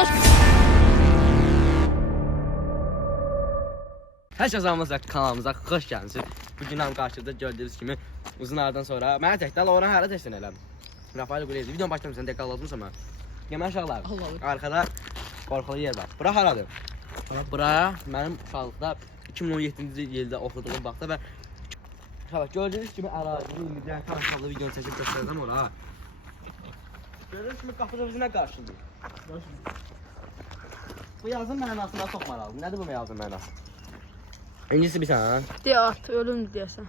Arkadaşlar. Hər kəs kanalımıza xoş gəldiniz. Bugün ham qarşıda gördüyünüz kimi uzun aradan sonra mənə təkdə Laura hələ təkdən eləm. Rafael Gulezi videonun başlamışsan dəqiq alırdınız amma. Yemək aşağılar. Arkada qorxulu yer var. Bura haradır? Buraya mənim uşaqlıqda 2017-ci ildə oxuduğum vaxtda və gördüyünüz kimi ərazini indi kanalda videonu çəkib göstərəcəm ora. Gördüyünüz kimi qapıda bizi nə qarşılayır? Bu yazın mənasına çox maraqlıdır. Nədir bu yazın mənası? İncisi bir sən. Deyat, ölüm deyəsən.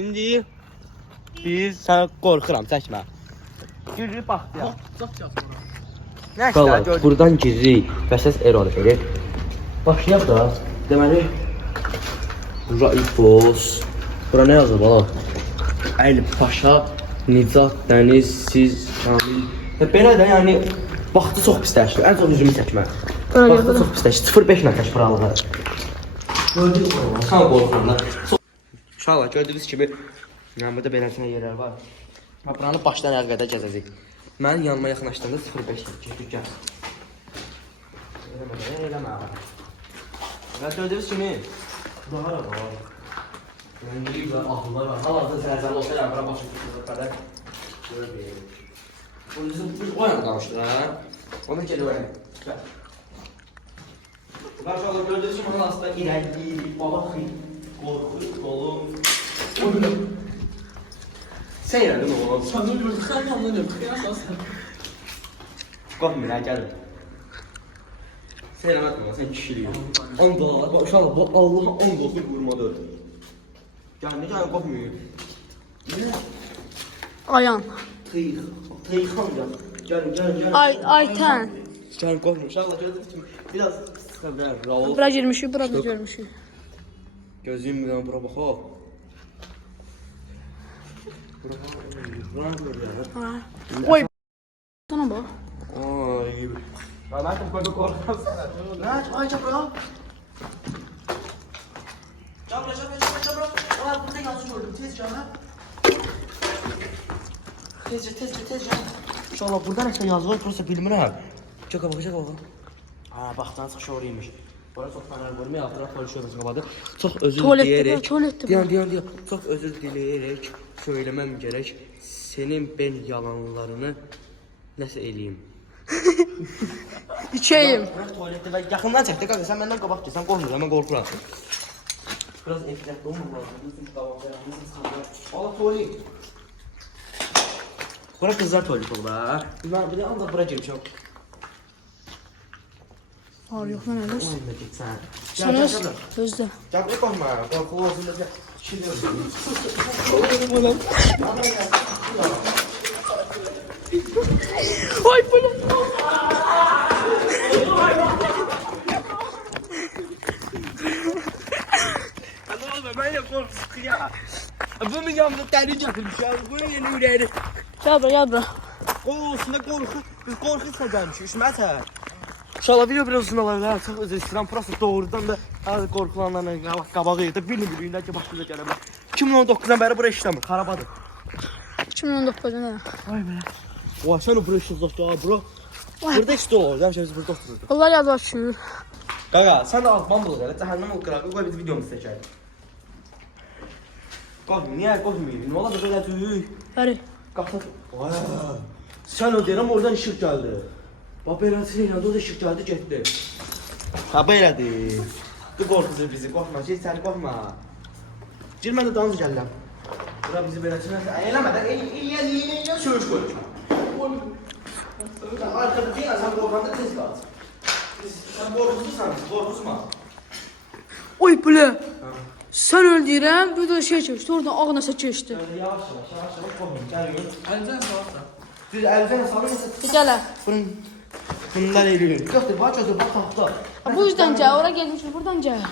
İndi biz sən qorxuram, çəkmə. Giririk baxdıq. Nə işlər? Buradan giririk və səs error verir. Başlayaq da. Deməli Raifos. Bura nə yazır bala? Əli Paşa, Nicat, Dəniz, siz, Kamil. Belə də yəni vaxtı çox pisləşdi. Ən çox üzümü çəkmə. Vaxtı çox pisləşdi. 0.5 nəfər buralığı. Gördüyünüz gibi, sağ qorxularla. Uşaqlar, gördüyünüz kimi burada beləsinə yerlər var. Buranı başdan ayağa qədər gəzəcək. Mənim yanıma yaxınlaşdığında 0.5 keçdik, gəl. Eləmə. Və gördüyünüz kimi daha da var. Rəngi və ahıllar var. Hal-hazırda zəlzələ olsa ya, bura başım tutulur qədər. Bunu biz o yana qalmışdır, hə? Onu gəl o yana. Gəl. Maşallah gördüğünüz gibi aslında ilerleyirik, babakıyım, korku, dolu. Sen ilerledin oğlum. Sen ne diyorsun? Sen yanlanıyorsun. Kıyaslasın. Korkmayın ha gel. Sen ilerledin oğlum, sen kişiliyorsun. Anda, bak uşağım bu Allah'a 10 dokuz vurmadı. Gel ne gel korkmuyor. Ne? Ayan. Tıyıkan gel. Gel. Ayten. Gel korkma uşağım gördüğünüz gibi biraz sıkıntı Raul. Bura girmişik, bura da görmüşük. Gözlüğümden bura bax. Bura gör ya. Oy. Sana bak. Ay. Rahmetim koydu korkmaz. Ne? Ay çabuk. Çabuk. Aa burada yazı gördüm. Tez canım. Tez canım. İnşallah burada nəsə yazı var, prosta bilmirəm. Çək bax. Aa baxdan çıxış oraymış. Bura çox fənər görməyək, bura polis şöbəsi qabadı. Çox özür diləyərək. Deyən. Çox özür diləyərək söyləməm gərək. Senin ben yalanlarını nəsə eləyim. İçeyim. Bırak tuvaletdə və yaxından çəkdə qaqa, sən məndən qabaq ki, sən qorxmursan, mən qorxuram. Biraz ehtiyatlı olmaq lazım. Bütün qabaqlarımızı çıxardır. Ala tuvalet. Bura kızlar tuvalet olur ha. Ben bir de anda bura girmişəm. Var yok lan öyle. Oyunda gitsən. Sen öz. Özde. Gel bir korkma ya. Korku olsun da gel. Oy bunu. Ben de korkusuz ya. Bunun yanında deli çakılmış ya. Bunun yeni yüreğini. Gel bura. Olsun da korku. Biz korkuysa gelmiş. Üşümezse. İnşallah video biraz uzun olabilir. Çok özür dilerim. Burası doğrudan da korkulanlarla qabağı yedi. Bilmiyorum ki başımıza gələ. 2019'dan beri bura işləmir. Xarabadır. 2019'da ne? Vay be. Vay sen o bura işləmir ya bura. Burada işte olur. Demişəm biz burada otururduk. Allah yaz var şu. Qaqa sen de altman bulur. Cəhənnəm ol qırağı. Qoy biz videomuzu çəkək. Qorxmayın. Niyə qorxmayın? Ne ola belə tüy? Hadi. Qapı. Vay. Sen o deyirəm oradan işıq gəldi. Bax beləsin ya, o da işıq gəldi getdi. Ha belədir. Du qorxucu bizi, qorxma, sən qorxma. Girmə də dalınca gəlirəm. Bura bizi beləsin, eləmədən, eləyə söğüş qoyur. Arkada deyil, sən qorxanda tez qaç. Sən qorxuzma. Oy bile. Sen öldürəm, bir de şey çeşdi, oradan ağ nəsə keçdi. Yavaş, qorxmayın, gəlin. Əlindən salırsan. Düz əlcənə salın, Gəl. bunlar eləyilir. Yoxdur, bax gözü, bax taxta. Bu yüzden gəl, ora gelmişik, buradan gəl.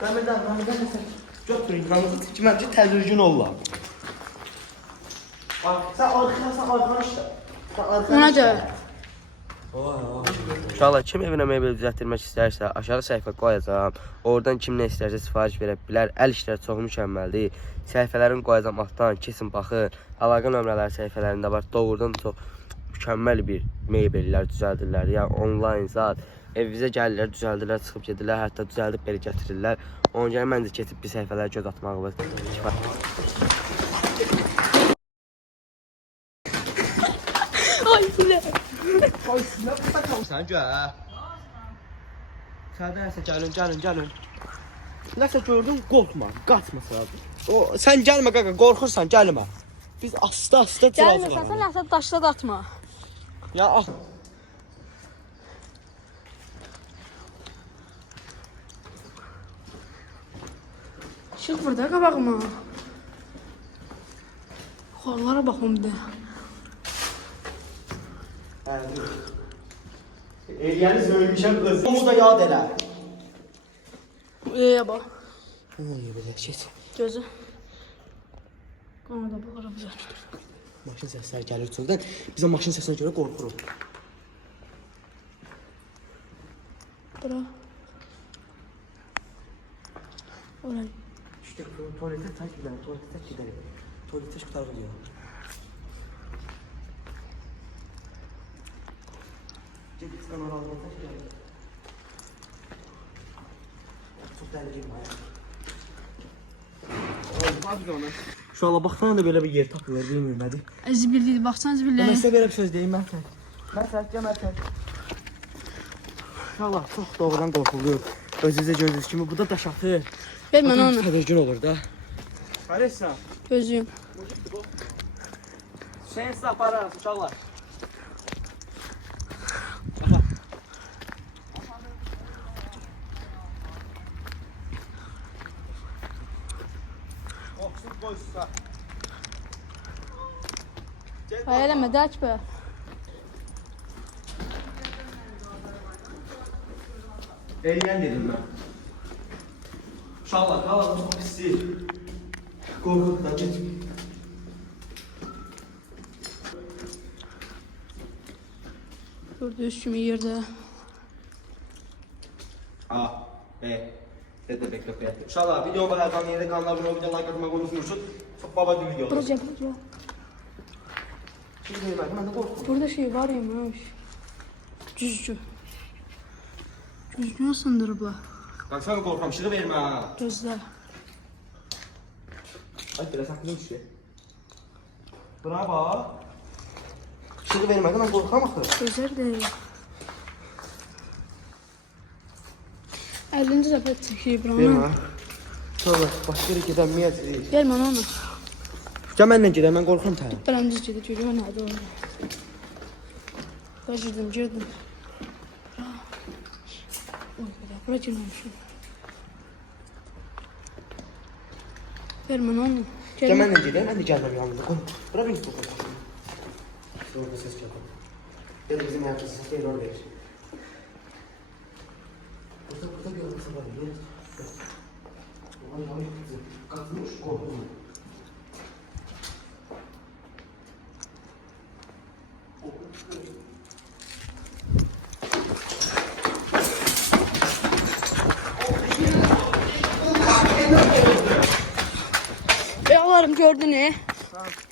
Qəmirdən nəsə. Götürün, kanımızı tikməkçi təzirgin olla. Sən arxana işlə. Ona gəl. Uşaqlar, kim evinə mebel düzəltdirmək istərsə, aşağı səhifə qoyacağım. Oradan kim nə istərsə sifariş verə bilər. Əl işləri çox mükəmməldir. Səhifələrini qoyacağım altdan, kesin baxın. Əlaqə nömrələri səhifələrində var. Doğrudan çox mükəmməl bir mebellər düzəldirlər. Yəni onlayn zat evimizə gəlirlər, düzəldirlər, çıxıb gedirlər, hətta düzəldib belə gətirirlər. Ona görə məncə keçib bir səhifələrə göz atmaqla kifayət. Ay bilə. Sən gəl. Sən nəsə gəlin. Nəsə gördün, qorxma, qaçmasan. O sən gəlmə qaqa, qorxursan, gəlmə. Biz asta-asta Gəlməsən sən nəsə daşla da atma. Ya ah. Çıx burada qabağıma. Xorlara baxım bir də. Eliyəni söyləmişəm qız. Onu da yad elə. Bax. Oy belə keç. Gözü. Qana da baxıram bizə. Maşın səsləri gəlir çöldən. Biz o maşın səsinə görə qorxuruq. Bura. Oraya. İşte tuvalete tak gidelim, tuvalete gidelim. Tuvalete şu tarafa gidelim. Gel biz kamera almaya tak gidelim. Çok dəliciyim ha. Şu an baxsana da böyle bir yer tapılır, bilmiyorum hadi. Zibilli, baxsan zibilli. Ben size böyle bir söz deyim Mərtən. Mərtən. İnşallah çok doğrudan qorxuluyor. Özünüzə gördüyünüz kimi bu da daş atır. Ver mənə onu. Tədirgin olur da. Karesa. Gözlüyüm. Sen size apararız uşaqlar. Oxsuz qoysa. Ay eləmə, də aç be. Eləyən dedim mən. Uşaqlar, qalanım çox pisdir. Qorxuq da get. Gördüyünüz kimi yerdə. A, B. Dede bekle. Uşaqlar, videomu bərədən yerdə kanala abunə olub, like atmağı unutmursunuz. Çox baba bir video olur. Bura. Şimdi deyim, mən də qorxum. Burada şey var yemiş. Cüzcü. Cüzcü sındırıblar. Baksana qorxam, şığı vermə. Gözlə. Ay, biraz aklım düşüyor. Bravo. Şığı vermədi, mən qorxam axı. Gözlər deyil. 50-ci dəfə çəkir buranı. Vermə. Sonra başqa yere gedəməyəcəyik. Ver mənə onu. Gəl mənlə gedəm, mən qorxam təyin. Birinci gedir, görüyor nədir onu. Bura girdim. Oy, bura girməmişim. Ver mənə onu. Gəl mənlə gedəm, mən də gəlməm yanımda. Bura bir qorxam. Sonra ses gəldim. Gəl bizim həyatımız səs deyil, orada verir. Burada bir yolda var, yer. Ay, qazmış, qorxum. Ayaqlarım gördün ne?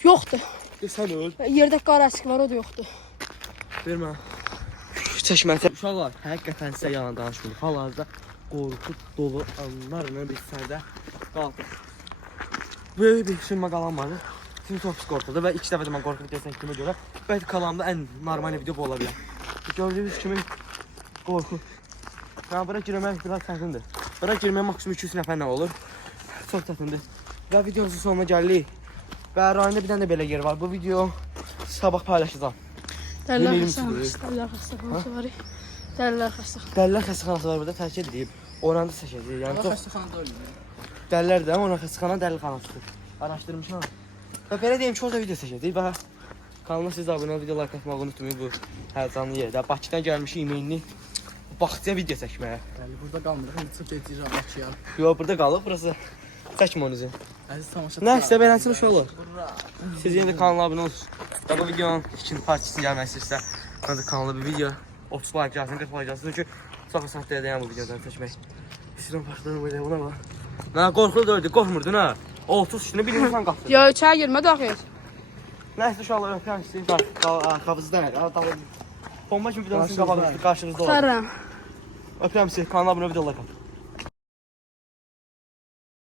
Yoxdur. Sən öl. Yerdə qara əski var, o da yoxdur. Vermə. Çəkməsə. Uşaqlar, həqiqətən sizə yalan danışmırıq. Hal-hazırda qorxu dolu anlarla biz sərdə qaldıq. Böyük bir sürmə qalan vardı. Şimdi çox pis qorxuldu və 2 dəfə də mən qorxub desəkdiyimə görə bəlkə kalanımda ən normal video bu ola bilər. Gördüyünüz kimi qorxu. Yəni bura girmək biraz çətindir. Bura girmək maksimum 200 nəfərlə olur. Çox çətindir. Və videomuzun sonuna gəlirik. Və rayonda bir dənə də belə yer var. Bu video sabah paylaşacağam. Dəlilər xəstəxanası var. Dəlilər xəstəxanası. Dəlilər xəstəxanası var burada, təkid edib. Oranı da seçəcəyik. Yəni çox Xəstəxanada ölmür. dəlilər də, ona xəstəxana dəlilxanasıdır. Araşdırmışam. Və belə deyim, çox da video seçəcəyik və kanalıma siz də abunə olub, video like atmağı unutmayın bu həyəcanlı yerdə. Bakıdan gəlmişik imenli Baxçıya video çəkməyə. Yəni burada qalmırıq, indi çıxıb gedirik Bakıya. Yox, burada qalıq, burası çəkmə onu izin. Əziz tamaşaçılar. Nəsə beləsin uşaqlar. Siz yenə də kanala abunə olsun. Və bu videonun ikinci parçasını gəlmək istəyirsə, mən də kanala bir video 30 like gəlsin, 40 like gəlsin. Çünki çox əsas deyəm bu videodan çəkmək. İstəyirəm başlarım belə buna bax. Nə qorxulu dördü, qorxmurdun ha? 30 üstünə bir insan qalxdı. Ya içəri girmə daxil. Nəysə uşaqlar öpürəm sizi. Arxamızda nə? Bomba kimi videonun Qarşınızda. qabağınızda qarşınızda olacaq. Xərəm. Öpürəm sizi. Kanala abunə olun, video like atın.